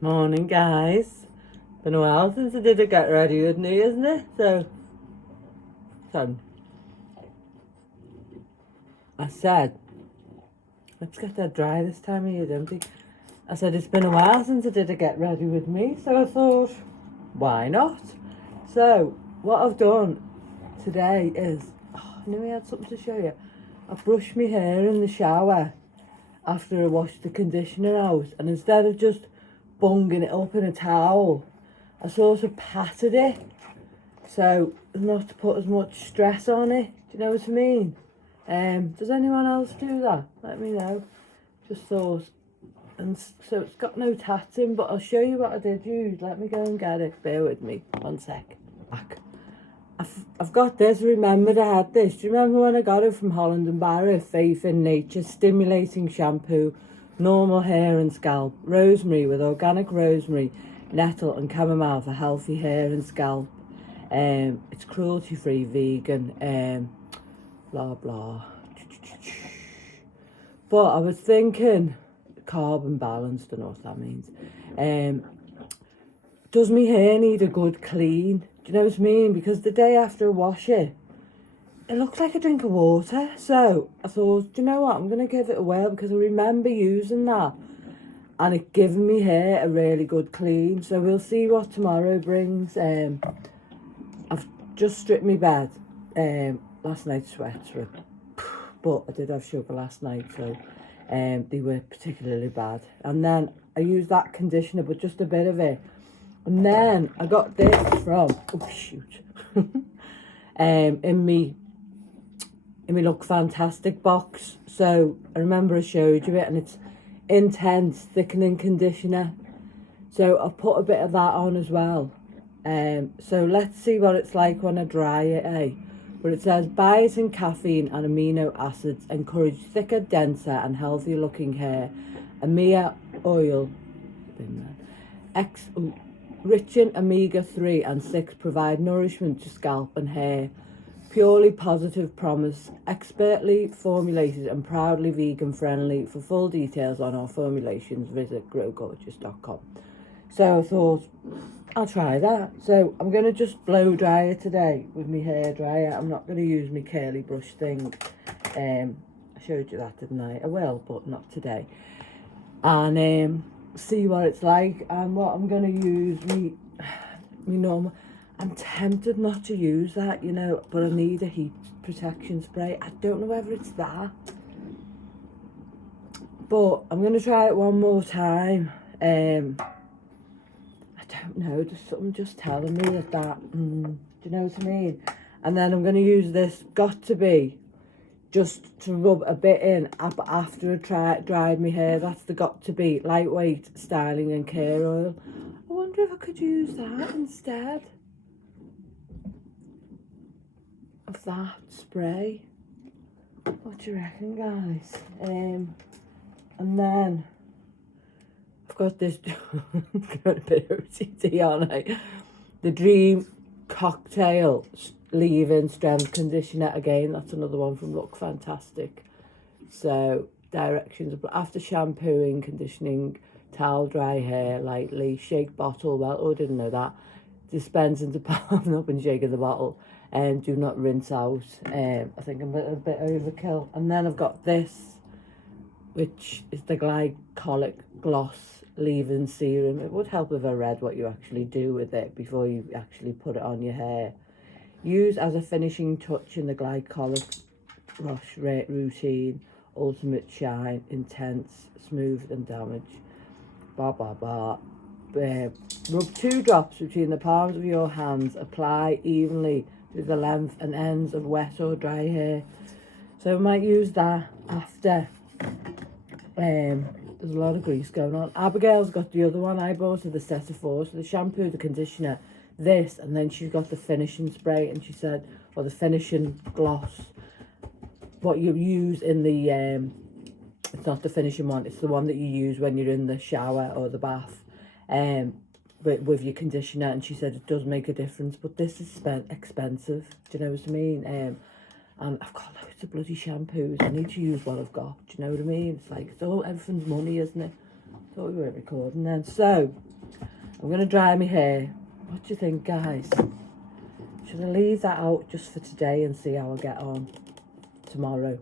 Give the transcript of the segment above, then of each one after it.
Morning, guys. Been a while since I did a get ready with me, isn't it? So I said, let's get that dry this time of year, don't we? I said, it's been a while since I did a get ready with me, so I thought, why not? So, what I've done today is, I knew I had something to show you. I brushed my hair in the shower after I washed the conditioner out, and instead of just bunging it up in a towel, I sort of patted it, so not to put as much stress on it. Do you know what I mean? Does anyone else do that? Let me know. Just thought, and so it's got no tats in, but I'll show you what I did use. Let me go and get it. Bear with me. 1 sec. Back. I've got this. Remembered I had this. Do you remember when I got it from Holland and Barrett? Faith in Nature Stimulating Shampoo, normal hair and scalp, rosemary with organic rosemary, nettle and chamomile for healthy hair and scalp. It's cruelty free, vegan, blah blah. But I was thinking carbon balanced, don't know what that means. Does my hair need a good clean? Do you know what I mean? Because the day after I wash it, it looks like a drink of water. So I thought, do you know what? I'm going to give it a whirl because I remember using that and it giving me hair a really good clean. So we'll see what tomorrow brings. I've just stripped my bed. Last night's sweats were, but I did have sugar last night, so they were particularly bad. And then I used that conditioner, but just a bit of it. And then I got this from, in me Look Fantastic box. So I remember I showed you it, and it's intense thickening conditioner. So I've put a bit of that on as well. So let's see what it's like when I dry it, eh? But it says biotin, caffeine and amino acids encourage thicker, denser and healthier looking hair. Amia oil, rich in omega-3 and 6 provide nourishment to scalp and hair. Purely positive promise, expertly formulated and proudly vegan friendly. For full details on our formulations, visit growgorgeous.com. So I thought, I'll try that. So I'm going to just blow dry it today with my hair dryer. I'm not going to use my curly brush thing. I showed you that, didn't I? I will, but not today. And see what it's like. And what I'm going to use, me normal. I'm tempted not to use that, you know, but I need a heat protection spray. I don't know whether it's that, but I'm going to try it one more time. I don't know, there's something just telling me that, do you know what I mean? And then I'm going to use this Got To Be, just to rub a bit in after I dried my hair. That's the Got To Be lightweight styling and care oil. I wonder if I could use that instead of that spray. What do you reckon, guys? And then I've got this got a bit of OCD on it. The Dream Cocktail leave-in strength conditioner. Again, that's another one from Look Fantastic. So directions: after shampooing, conditioning, towel dry hair lightly, shake bottle well. Oh, I didn't know that. Dispense into palm up and shake in the bottle. And do not rinse out. I think I'm a bit overkill. And then I've got this, which is the Glycolic Gloss Leave-In Serum. It would help if I read what you actually do with it before you actually put it on your hair. Use as a finishing touch in the Glycolic Brush routine. Ultimate shine, intense, smooth and damage. Blah, blah, blah. Rub 2 drops between the palms of your hands. Apply evenly to the length and ends of wet or dry hair. So I might use that after. There's a lot of grease going on. Abigail's got the other one. I bought her the set of 4. So the shampoo, the conditioner, this, and then she's got the finishing spray, and she said, or the finishing gloss. What you use in the, it's not the finishing one, it's the one that you use when you're in the shower or the bath. With your conditioner, and she said it does make a difference, but this is expensive. Do you know what I mean? And I've got loads of bloody shampoos. I need to use what I've got. Do you know what I mean? It's like, it's all, everything's money, isn't it? Thought we weren't recording then. So I'm going to dry my hair. What do you think, guys? Should I leave that out just for today and see how I get on tomorrow?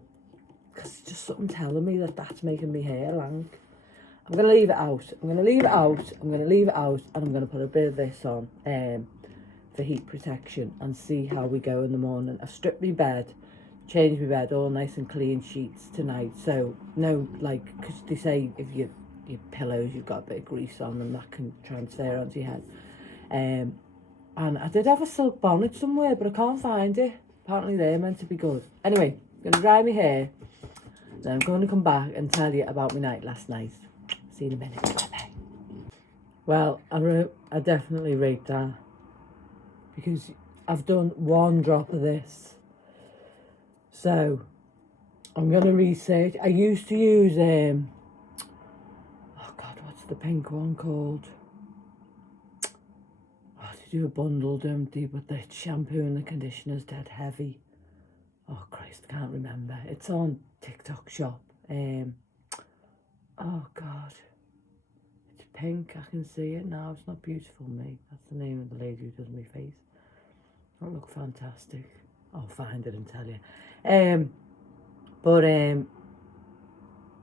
Because it's just something telling me that that's making my hair lang. I'm going to leave it out. I'm going to leave it out. I'm going to leave it out. And I'm going to put a bit of this on for heat protection and see how we go in the morning. I've stripped my bed, changed my bed, all nice and clean sheets tonight. So, no, like, because they say if your pillows, you've got a bit of grease on them, that can transfer onto your head. And I did have a silk bonnet somewhere, but I can't find it. Apparently they're meant to be good. Anyway, I'm going to dry my hair. Then I'm going to come back and tell you about my night last night. See you in a minute. Bye-bye. Well, I definitely rate that. Because I've done one drop of this. So, I'm going to research. I used to use, oh God, what's the pink one called? To do a bundled empty, but the shampoo and the conditioner's dead heavy. Oh Christ, I can't remember. It's on TikTok shop. Oh God, it's pink. I can see it now. It's not Beautiful Me. That's the name of the lady who does my face. That look fantastic. I'll find it and tell you.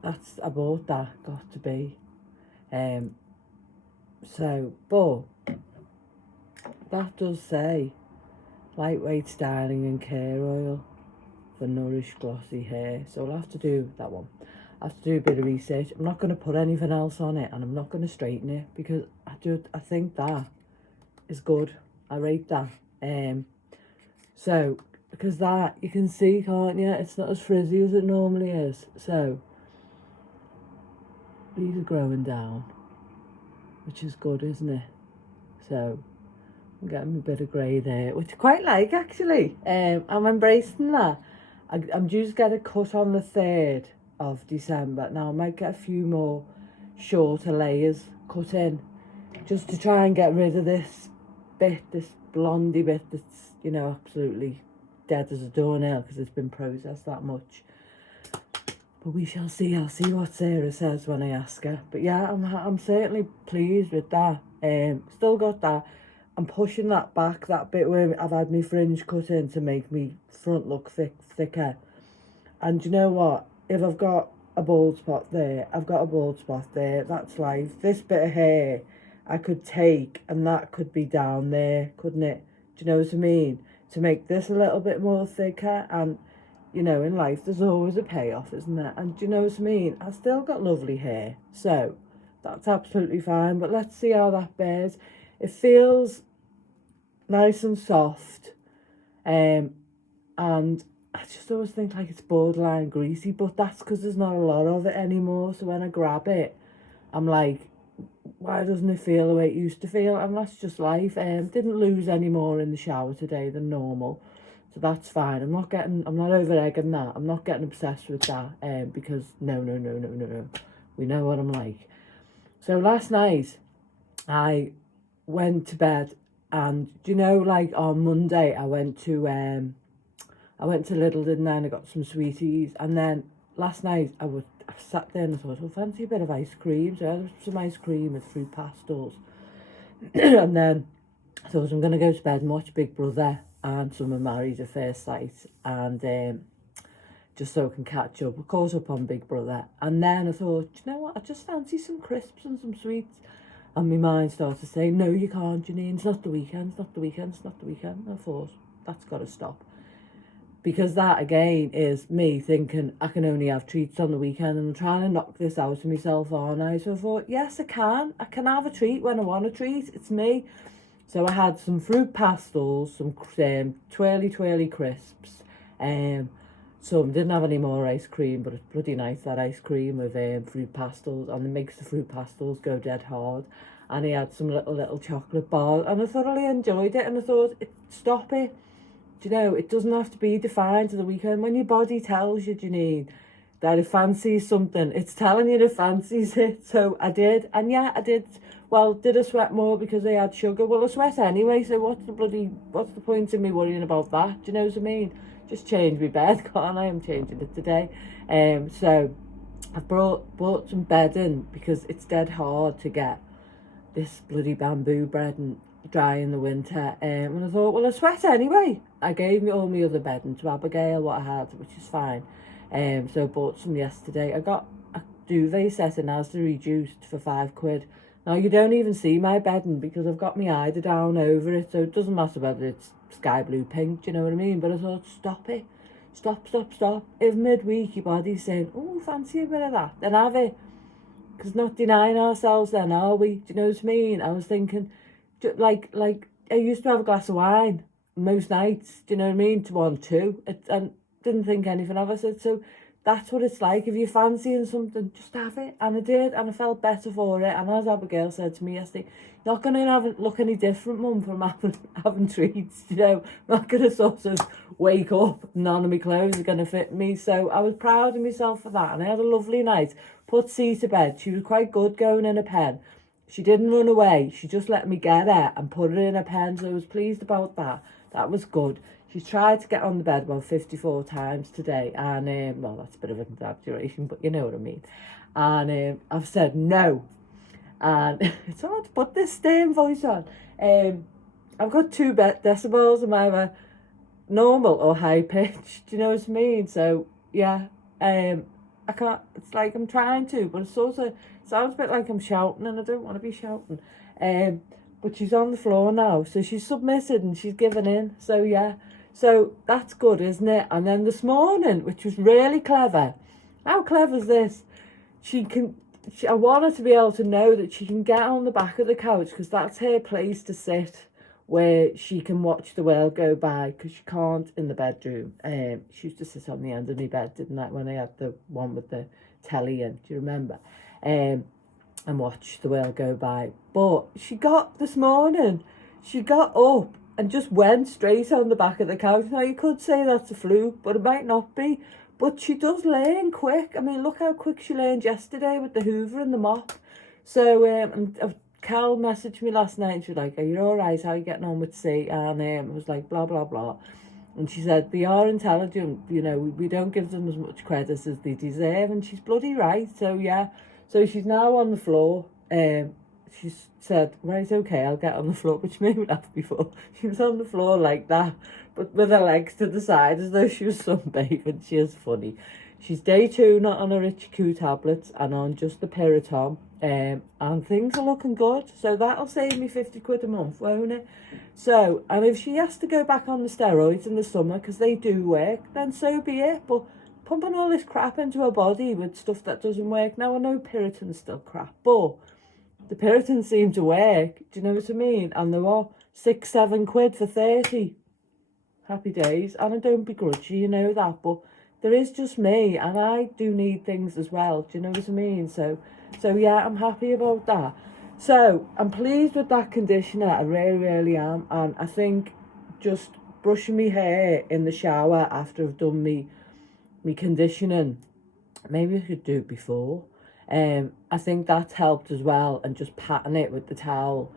That's, I bought that. Got to be. But that does say lightweight styling and care oil for nourished glossy hair. So I'll have to do that one. I have to do a bit of research. I'm not going to put anything else on it, and I'm not going to straighten it because I think that is good. I rate that. So because that you can see, can't you? It's not as frizzy as it normally is. So these are growing down, which is good, isn't it? So I'm getting a bit of grey there, which I quite like actually. I'm embracing that. I'm due to get a cut on the 3rd of December. Now I might get a few more shorter layers cut in, just to try and get rid of this bit, this blondie bit that's, you know, absolutely dead as a doornail because it's been processed that much. But we shall see. I'll see what Sarah says when I ask her. But yeah, I'm certainly pleased with that. Still got that. I'm pushing that back, that bit where I've had my fringe cut in to make me front look thicker. And you know what? If I've got a bald spot there, I've got a bald spot there. That's life. This bit of hair I could take and that could be down there, couldn't it? Do you know what I mean? To make this a little bit more thicker. And, you know, in life there's always a payoff, isn't there? And do you know what I mean? I've still got lovely hair. So that's absolutely fine. But let's see how that bears. It feels nice and soft, and I just always think like it's borderline greasy, but that's because there's not a lot of it anymore. So when I grab it, I'm like, why doesn't it feel the way it used to feel? And that's just life. Didn't lose any more in the shower today than normal, so that's fine. I'm not over egging that. I'm not getting obsessed with that, because no. We know what I'm like. So last night, I went to bed, and do you know, like on Monday I went to Lidl, didn't I? And I got some sweeties, and then last night I sat there and I thought, I fancy a bit of ice cream. So I had some ice cream with fruit pastels. And then I thought I'm going to go to bed and watch Big Brother and some of Married at First Sight, and just so I can catch up. I caught up on Big Brother, and then I thought, you know what, I just fancy some crisps and some sweets. And my mind started to say, no, you can't, Janine, it's not the weekend, it's not the weekend, it's not the weekend. And I thought, that's got to stop. Because that, again, is me thinking I can only have treats on the weekend, and I'm trying to knock this out of myself, aren't I? So I thought, yes, I can. I can have a treat when I want a treat. It's me. So I had some fruit pastels, some twirly crisps. Some didn't have any more ice cream, but it's bloody nice, that ice cream with fruit pastels, and it makes the fruit pastels go dead hard. And he had some little chocolate bars, and I thoroughly enjoyed it. And I thought, stop it. Do you know, it doesn't have to be defined to the weekend. When your body tells you, Janine, that it fancies something, it's telling you it fancies it. So I did, and yeah, I did. Well, did I sweat more because I had sugar? Well, I sweat anyway, so what's the point in me worrying about that? Do you know what I mean? Just change my bed, can't I? I'm changing it today. So I've bought some bedding because it's dead hard to get this bloody bamboo bread and dry in the winter. And I thought, well, I sweat anyway. I gave me all my other bedding to Abigail, what I had, which is fine. So I bought some yesterday. I got a duvet set in Asda reduced for £5. Now, you don't even see my bedding because I've got my eider down over it, so it doesn't matter whether it's sky blue, pink, do you know what I mean? But I thought, stop it. Stop. If midweek your body's saying, oh, fancy a bit of that, then have it. Because not denying ourselves then, are we? Do you know what I mean? I was thinking, like I used to have a glass of wine most nights, do you know what I mean? To 1, 2. And didn't think anything of it. So that's what it's like. If you're fancying something, just have it. And I did, and I felt better for it. And as Abigail said to me yesterday, you're not going to look any different, Mum, from having treats, you know. I'm not going to sort of wake up, none of my clothes are going to fit me. So I was proud of myself for that. And I had a lovely night. Put C to bed. She was quite good going in a pen. She didn't run away. She just let me get her and put her in a pen. So I was pleased about that. That was good. She's tried to get on the bed about 54 times today. And, well, that's a bit of an exaggeration, but you know what I mean. And I've said no. And it's hard to put this stern voice on. I've got 2 decibels. I'm either normal or high pitched. Do you know what I mean? So, yeah. I can't, it's like I'm trying to, but it sort of sounds a bit like I'm shouting, and I don't want to be shouting. But she's on the floor now, so she's submitted and she's given in. So, yeah. So that's good, isn't it? And then this morning, which was really clever. How clever is this? I want her to be able to know that she can get on the back of the couch, because that's her place to sit, where she can watch the world go by, because she can't in the bedroom. She used to sit on the end of my bed, didn't I, when I had the one with the telly in, do you remember? And watch the world go by. But this morning, she got up and just went straight on the back of the couch. Now, you could say that's a fluke, but it might not be. But she does learn quick. I mean, look how quick she learned yesterday with the hoover and the mop. So, Cal messaged me last night and she was like, are you all right? How are you getting on with C? And I was like, blah, blah, blah. And she said, they are intelligent, you know, we don't give them as much credit as they deserve. And she's bloody right. So, yeah. So she's now on the floor. She said, right, okay, I'll get on the floor, which made me laugh before. She was on the floor like that, but with her legs to the side as though she was sunbathing. She is funny. She's day 2, not on her HQ tablets and on just the Piriton. And things are looking good. So that'll save me £50 a month, won't it? So, and if she has to go back on the steroids in the summer, because they do work, then so be it. But pumping all this crap into her body with stuff that doesn't work. Now, I know Piriton's still crap, but the Piritons seem to work. Do you know what I mean? And they were £6-7 for 30. Happy days. And I don't begrudge you, you know that, but there is just me, and I do need things as well. Do you know what I mean? So yeah, I'm happy about that. So I'm pleased with that conditioner. I really, really am. And I think just brushing my hair in the shower after I've done me conditioning, maybe I should do it before. I think that's helped as well, and just patting it with the towel.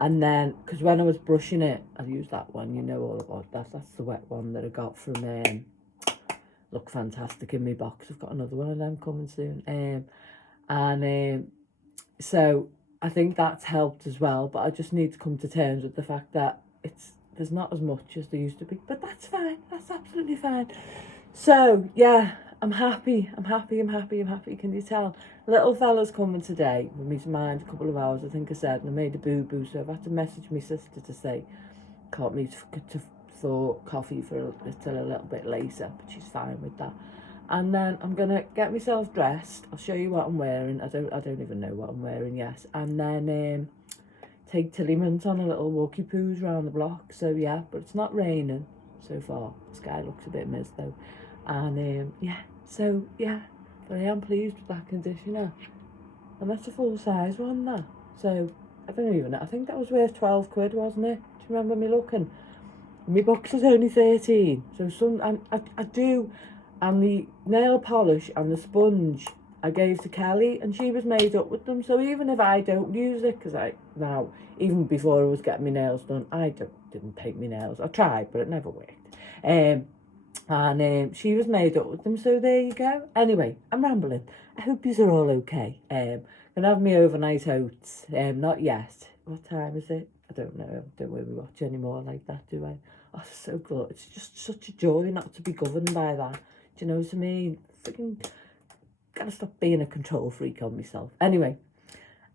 And then, because when I was brushing it, I used that one, you know all about that. That's the wet one that I got from Look Fantastic in my box. I've got another one of them coming soon. So I think that's helped as well. But I just need to come to terms with the fact that there's not as much as there used to be. But that's fine. That's absolutely fine. So yeah, I'm happy. Can you tell? Little fella's coming today with his mind a couple of hours, I think I said, and I made a boo-boo, so I've had to message my sister to say can't meet for coffee till a little bit later, but she's fine with that. And then I'm gonna get myself dressed. I'll show you what I'm wearing. I don't even know what I'm wearing yet. And then take Tillymans on a little walkie poos around the block. So yeah, but it's not raining so far. The sky looks a bit mist though. And yeah, so yeah, but I am pleased with that conditioner. And that's a full size one, that. So I don't even know. I think that was worth £12, wasn't it? Do you remember me looking? My box was only 13. So I do. And the nail polish and the sponge I gave to Kelly, and she was made up with them. So even if I don't use it, because even before I was getting my nails done, I didn't paint my nails. I tried, but it never worked. And she was made up with them, so there you go. Anyway, I'm rambling. I hope you are all okay. Gonna have my overnight oats. Not yet. What time is it? I don't know. I don't really watch anymore like that, do I? Oh, it's so good. It's just such a joy not to be governed by that. Do you know what I mean? Freaking gotta stop being a control freak on myself. Anyway,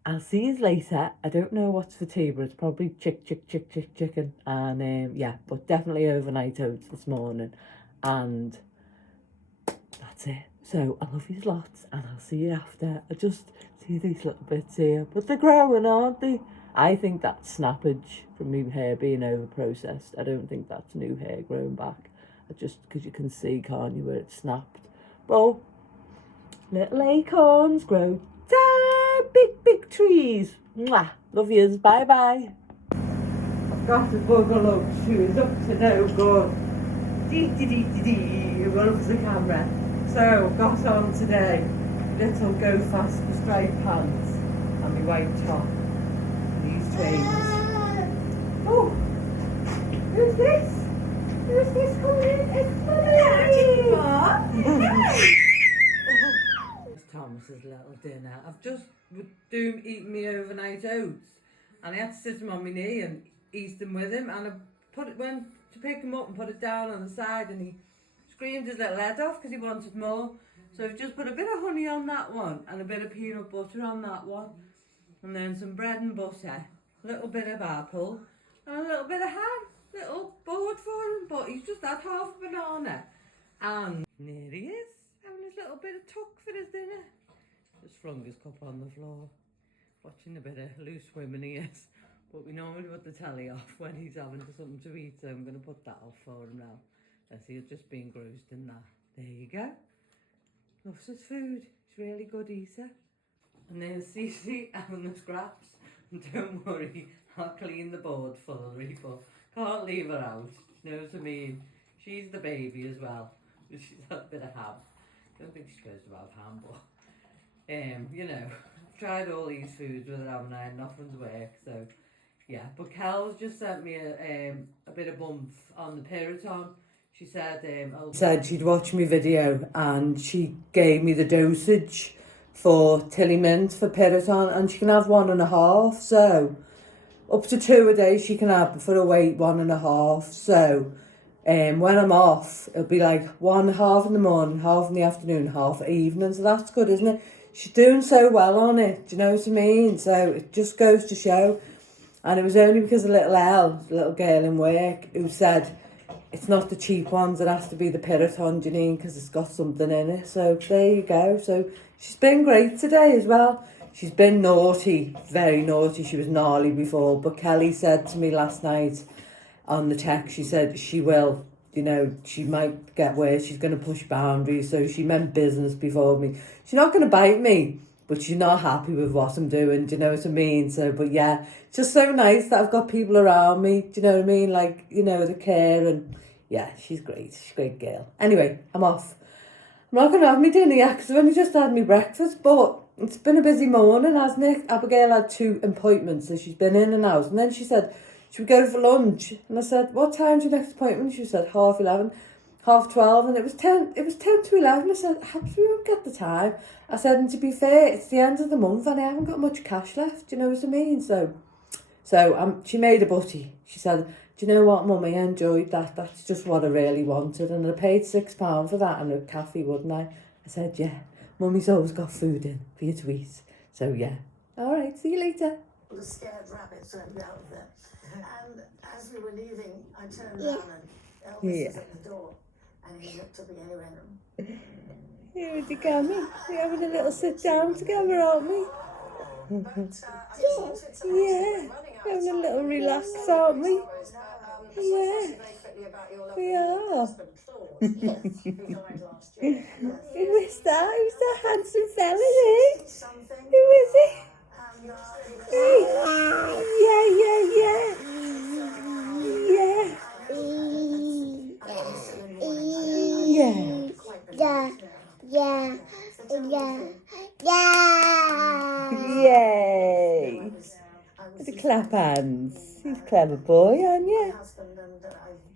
I'll see you later. I don't know what's for tea, but it's probably chicken. And yeah, but definitely overnight oats this morning. And that's it. So I love you lots, and I'll see you after. I just see these little bits here, but they're growing, aren't they? I think that's snappage from my hair being over processed. I don't think that's new hair growing back. I just, because you can see, can't you, where it's snapped. But little acorns grow big trees. Mwah. Love yous. Bye bye. I've got to buckle up. She was up to no good. Dee. Run up to the camera. So, got on today little Go Faster striped pants and my white top. These trains. Oh, who's this? Who's this coming in? It's It's Thomas's little dinner. I've just eaten me overnight oats, and I had to sit him on my knee and eat them with him, and I went to pick him up and put it down on the side, and he screamed his little head off because he wanted more. So I've just put a bit of honey on that one and a bit of peanut butter on that one, and then some bread and butter, a little bit of apple and a little bit of ham. Little bored for him, but he's just had half a banana, and there he is having his little bit of tuck for his dinner. Just flung his cup on the floor, watching a bit of Loose Women he is. But we normally put the telly off when he's having something to eat, so I'm going to put that off for him now. As he's just been engrossed in that. There you go. Loves his food. It's really good eater. And there's Cece having the scraps. And don't worry, I'll clean the board fully, but can't leave her out. You know what I mean? She's the baby as well. She's had a bit of ham. Don't think she's supposed to have ham, but you know, I've tried all these foods with her, haven't I? And nothing's worked, so yeah. But Kel's just sent me a bit of bump on the Piriton. She said she'd watched my video and she gave me the dosage for Tilly Mint for Piriton, and she can have 1.5, so up to 2 a day she can have for a weight 1.5. So when I'm off, it'll be like half in the morning, half in the afternoon, half evening. So that's good, isn't it? She's doing so well on it. Do you know what I mean? So it just goes to show. And it was only because of little Elle, the little girl in work, who said it's not the cheap ones, it has to be the Piriton, Janine, because it's got something in it. So there you go. So she's been great today as well. She's been naughty, very naughty. She was gnarly before, but Kelly said to me last night on the text, she said she will, you know, she might get worse. She's going to push boundaries. So she meant business before me. She's not going to bite me, but she's not happy with what I'm doing. Do you know what I mean? So, but yeah, it's just so nice that I've got people around me. Do you know what I mean? Like, you know, the care, and yeah, she's great. She's a great girl. Anyway, I'm off. I'm not going to have me dinner yet because I've only just had my breakfast, but it's been a busy morning, hasn't it? Abigail had 2 appointments, so she's been in and out. And then she said, should we go for lunch? And I said, what time's your next appointment? She said, 11:30, 12:30, and it was 10 to 11. I said, I absolutely won't get the time. I said, and to be fair, it's the end of the month and I haven't got much cash left. Do you know what I mean? So she made a butty. She said, do you know what, Mummy, I enjoyed that. That's just what I really wanted. And I paid £6 for that and a cafe, wouldn't I? I said, yeah, Mummy's always got food in for you to eat. So, yeah. All right, see you later. The scared rabbits went out there. And as we were leaving, I turned around and Elvis was at the door. And he looked at me and he went, here with you, Cammy. We're having a little sit down together, aren't we? Yeah. Having a little relax, aren't we? Yeah. We are. Who is that? Who's that handsome fella there? Who is he? Yay! With the clap hands. He's a clever boy, aren't you?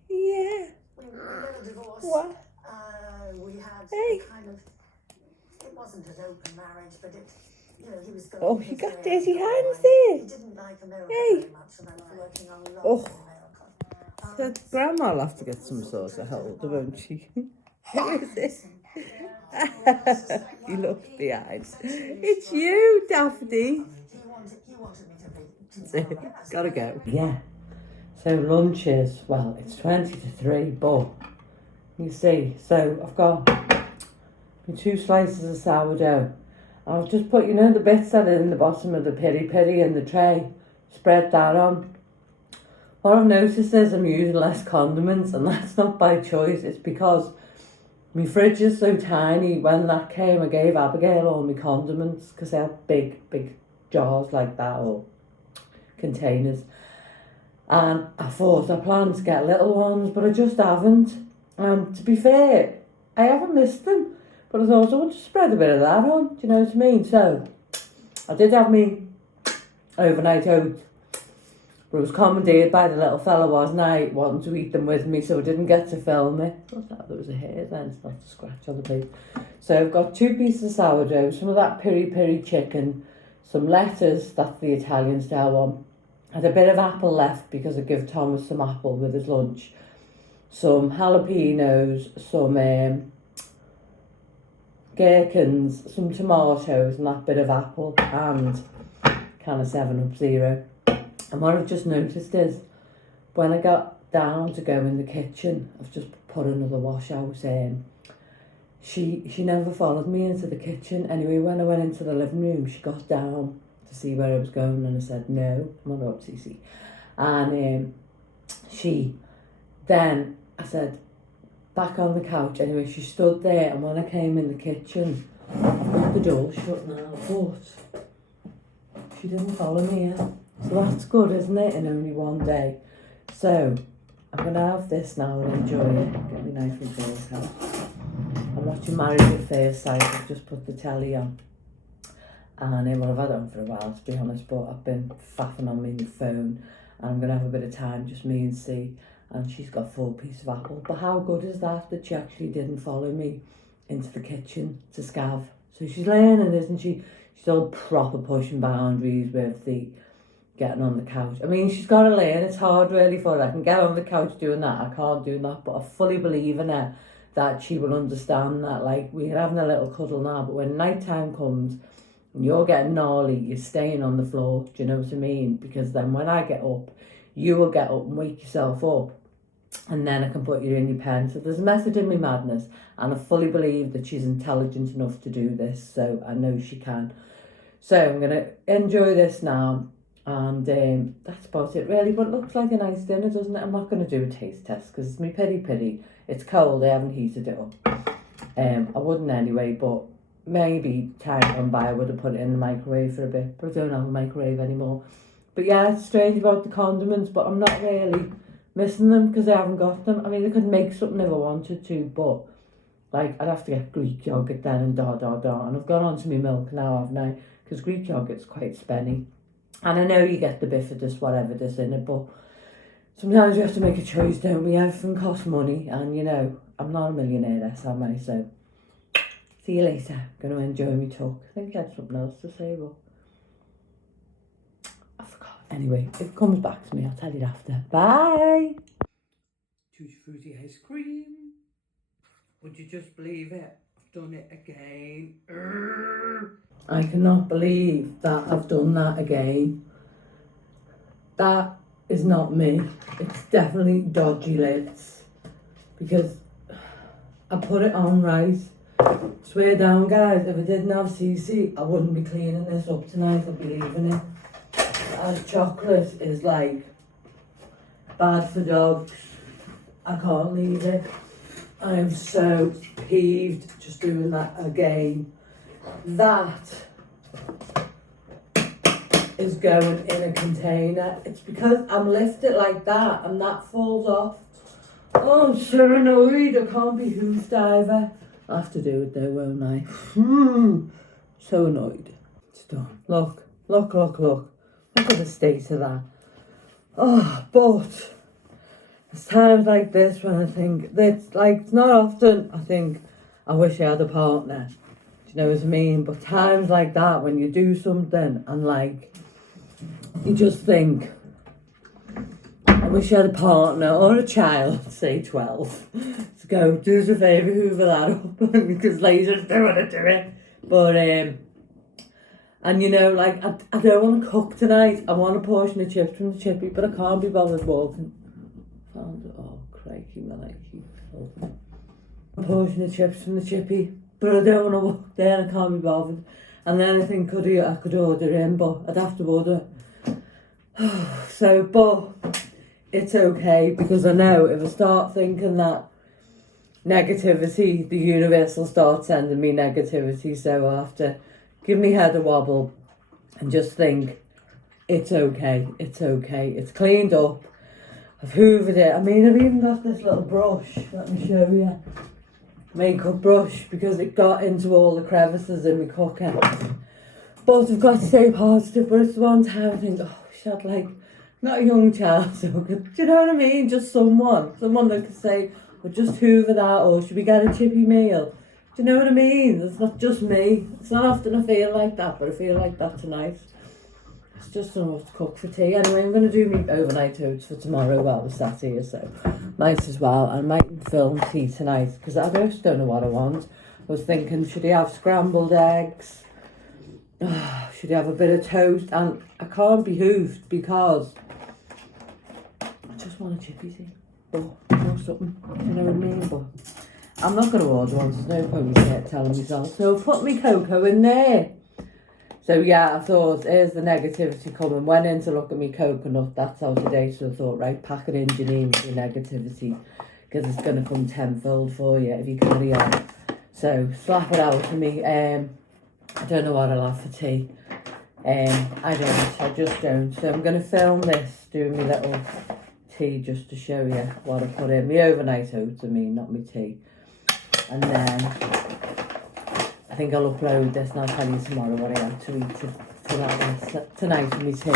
Yeah. What? We had kind of, it wasn't an open marriage, but you know, he was Oh, filming you his got way dirty out hands online. there. He didn't like America Hey. very much, and I was working on lots Oh. in America. Said Grandma will have to get some sort of holder, won't she? Who is it? He looks behind. It's you, Daphne. He wanted me to be Gotta go. Yeah. So lunch is, well, it's 20 to 3, but you see, so I've got my 2 slices of sourdough. I've just put, you know, the bits that are in the bottom of the piri in the tray, spread that on. What I've noticed is I'm using less condiments, and that's not by choice. It's because my fridge is so tiny. When that came, I gave Abigail all my condiments because they have big jars like that, or containers. And I thought I planned to get little ones, but I just haven't. And to be fair, I haven't missed them. But I thought I want to spread a bit of that on, do you know what I mean? So I did have me overnight oats, but it was commandeered by the little fella, wasn't I, wanting to eat them with me, so I didn't get to film it. What's that? There was a hair then, it's not a scratch on the plate. So I've got 2 pieces of sourdough, some of that piri chicken, some lettuce, that's the Italian style one. I had a bit of apple left because I give Thomas some apple with his lunch. Some jalapenos, some gherkins, some tomatoes, and that bit of apple, and kind of 7-Up Zero. And what I've just noticed is, when I got down to go in the kitchen, I've just put another wash out. She never followed me into the kitchen. Anyway, when I went into the living room, she got down to see where I was going, and I said, no, I'm not up, Cece. And I said, back on the couch. Anyway, she stood there, and when I came in the kitchen, I've got the door shut now, but she didn't follow me in. So that's good, isn't it, in only one day? So I'm going to have this now and enjoy it. Get me knife and fork out. I'm watching Married at First Sight. I've just put the telly on. And well, I've had it on for a while, to be honest, but I've been faffing on my phone. And I'm going to have a bit of time, just me and C. And she's got 4 pieces of apple. But how good is that she actually didn't follow me into the kitchen to scav? So she's learning, isn't she? She's all proper pushing boundaries with the getting on the couch. I mean, she's got to learn. It's hard really for her. I can get on the couch doing that. I can't do that. But I fully believe in her that she will understand that. Like, we're having a little cuddle now, but when night time comes and you're getting gnarly, you're staying on the floor. Do you know what I mean? Because then when I get up, you will get up and wake yourself up. And then I can put you in your pen. So there's a method in my madness. And I fully believe that she's intelligent enough to do this. So I know she can. So I'm going to enjoy this now. And that's about it really, but it looks like a nice dinner, doesn't it? I'm not going to do a taste test because it's my piri. It's cold, I haven't heated it up. I wouldn't anyway, but maybe time gone by I would have put it in the microwave for a bit, but I don't have a microwave anymore. But yeah, it's strange about the condiments, but I'm not really missing them because I haven't got them. I mean, I could make something if I wanted to, but like I'd have to get Greek yogurt then and and I've gone on to my milk now, haven't I? Because Greek yogurt's quite spenny. And I know you get the bifidus, whatever that's in it, but sometimes you have to make a choice, don't we? Everything costs money, and you know, I'm not a millionaire, am I? So, see you later. I'm going to enjoy my talk. I think I had something else to say, but I forgot. Anyway, if it comes back to me, I'll tell you after. Bye! Tutti Frutti ice cream. Would you just believe it? I've done it again. I cannot believe that I've done that again. That is not me. It's definitely dodgy lids. Because I put it on right. Swear down, guys, if I didn't have CC, I wouldn't be cleaning this up tonight. I'd be leaving it. And chocolate is like bad for dogs. I can't leave it. I am so peeved just doing that again. That is going in a container. It's because I'm lifted like that and that falls off. Oh, I'm so annoyed. I can't be who's diver. I have to do it though, won't I? So annoyed. It's done. Look. Look at the state of that. Oh, but it's times like this when I think that's like, it's not often I think I wish I had a partner. Do you know what I mean? But times like that, when you do something and like, you just think, I wish I had a partner or a child, say 12, to go, do us a favour, hoover that up, because like, you just don't want to do it. But, and you know, like, I don't want to cook tonight. I want a portion of chips from the chippy, but I can't be bothered walking. Oh, crikey, malakey. A portion of chips from the chippy, but I don't want to walk there, I can't be bothered. And then I think I could order in, but I'd have to order. So, but it's okay, because I know if I start thinking that negativity, the universe will start sending me negativity, so I have to give me head a wobble and just think, it's okay, it's cleaned up, I've hoovered it. I mean, I've even got this little brush, let me show you, makeup brush, because it got into all the crevices in my cooking. But I've got to stay positive, but it's one time I think, oh, shit, like, not a young child, so do you know what I mean? Just someone that could say, well, just hoover that, or should we get a chippy meal? Do you know what I mean? It's not just me. It's not often I feel like that, but I feel like that tonight. It's just enough to cook for tea. Anyway, I'm going to do my overnight oats for tomorrow while we're sat here, so nice as well. I might film tea tonight, because I just don't know what I want. I was thinking, should he have scrambled eggs? Should he have a bit of toast? And I can't be hooved, because I just want a chippy tea. Or something, do you know what I mean? But I'm not going to order one, so there's no point in telling myself. So put me cocoa in there. So yeah, I thought, here's the negativity coming. Went in to look at me coconut, that's out of date. So I thought, right, pack it in, Janine, your negativity, because it's going to come tenfold for you if you carry on. So slap it out of me. I don't know what I'll have for tea. I just don't. So I'm going to film this, doing my little tea, just to show you what I put in. My overnight oats, not my tea. And then I think I'll upload this and I'll tell you tomorrow what I have to eat tonight for my tea.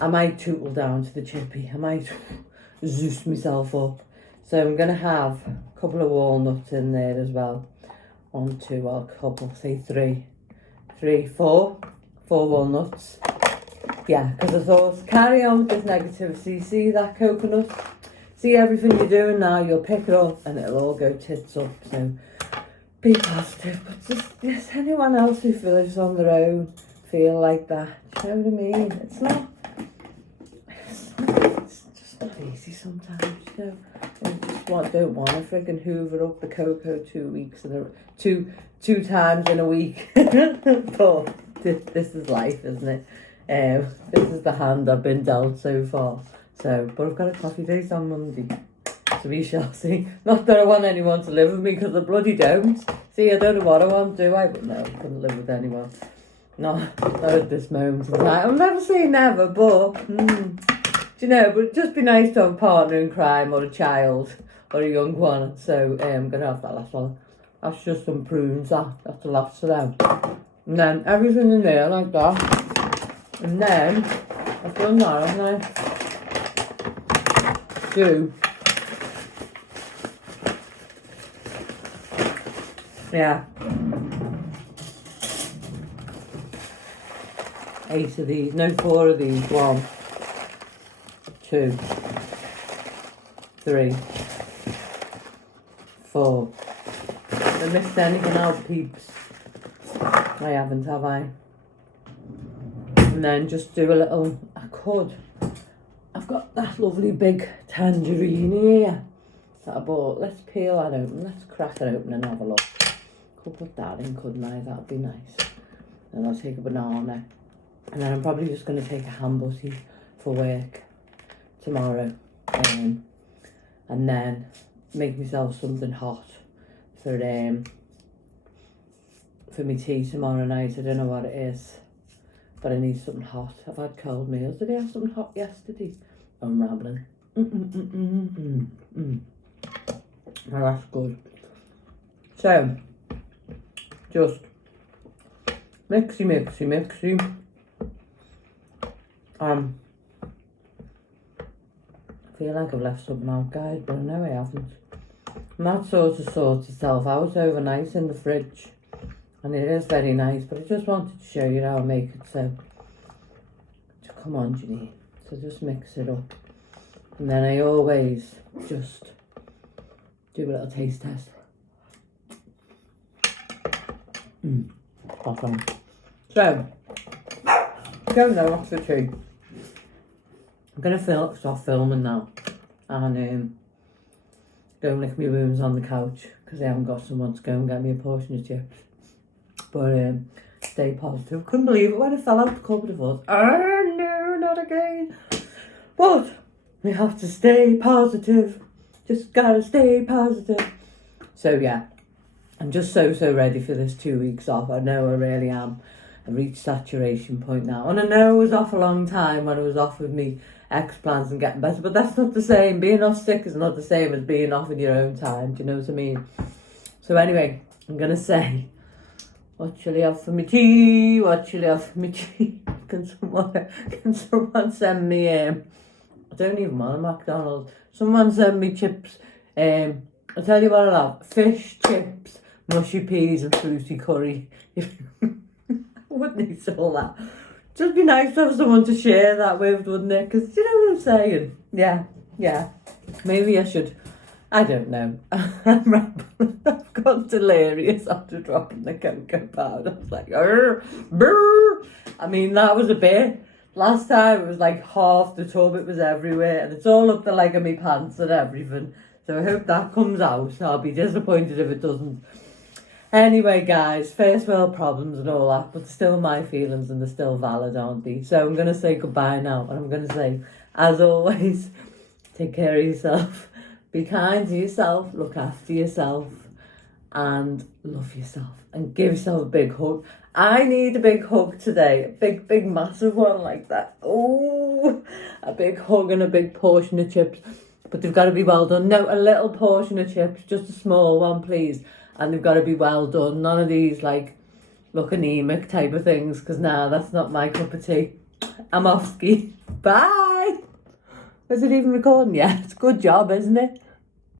I might tootle down to the chippy. I might zeus myself up. So I'm going to have a couple of walnuts in there as well. 1, 2, well, a couple, say 3, 4 walnuts. Yeah, because I thought, carry on with this negativity. See that coconut? See everything you're doing now, you'll pick it up and it'll all go tits up. So be positive. But does anyone else who lives on their own feel like that? Do you know what I mean? It's just not easy sometimes, you know. I just don't want to friggin' hoover up the cocoa 2 weeks two times in a week. But this is life, isn't it? This is the hand I've been dealt so far. So, but I've got a coffee date on Monday, so we shall see. Not that I want anyone to live with me, because I bloody don't. See, I don't know what I want, do I? But no, I couldn't live with anyone. Not at this moment in time. I'll never say never, but, do you know, but it'd just be nice to have a partner in crime, or a child, or a young one. So I'm going to have that last one. That's just some prunes, that's the last of them. And then everything in there like that. And then, I've done that, haven't I? Yeah, 8 of these, no, 4 of these. 1, 2, 3, 4. I missed anything out, peeps? I haven't, have I? And then just do a little, I've got that lovely big tangerine here that I bought. Let's peel that open. Let's crack it open and have a look. Could put that in, couldn't I? That'd be nice. Then I'll take a banana. And then I'm probably just going to take a ham butty for work tomorrow. And then make myself something hot for my tea tomorrow night. I don't know what it is, but I need something hot. I've had cold meals. Did I have something hot yesterday? I'm rambling. Well, that's good. So, just mixy. I feel like I've left something out, guys, but I know I haven't. And that sort of sorts itself out overnight in the fridge. And it is very nice, but I just wanted to show you how I make it. So come on, Janine. So just mix it up. And then I always just do a little taste test. Awesome. So, I don't know what's the truth. I'm going to start filming now. And go and lick my wounds on the couch. Because I haven't got someone to go and get me a portion of chips. But stay positive. Couldn't believe it when I fell out the cupboard of us. Oh no, not again. But we have to stay positive. Just gotta stay positive. So yeah, I'm just so ready for this 2 weeks off. I know I really am. I've reached saturation point now. And I know I was off a long time when I was off with me explants and getting better. But that's not the same. Being off sick is not the same as being off in your own time. Do you know what I mean? So anyway, I'm going to say, what shall I have for me tea? What shall I have for me tea? Can someone send me, I don't even want a McDonald's. Someone send me chips. I'll tell you what I'll have. Fish, chips, mushy peas and fruity curry. I wouldn't eat all that. Just be nice to have someone to share that with, wouldn't it? Because you know what I'm saying? Yeah. Maybe I should. I don't know. I'm rambling. I've gone delirious after dropping the cocoa powder. I was like, brr. I mean, that was a bit. Last time it was like half the tub. It was everywhere. And it's all up the leg of my pants and everything. So I hope that comes out. I'll be disappointed if it doesn't. Anyway, guys, first world problems and all that, but still my feelings and they're still valid, aren't they? So I'm going to say goodbye now. And I'm going to say, as always, take care of yourself. Be kind to yourself, look after yourself, and love yourself. And give yourself a big hug. I need a big hug today. A big, massive one like that. Oh, a big hug and a big portion of chips. But they've got to be well done. No, a little portion of chips, just a small one, please. And they've got to be well done. None of these, like, look anemic type of things. Because, that's not my cup of tea. I'm off ski. Bye. Is it even recording yet? It's a good job, isn't it?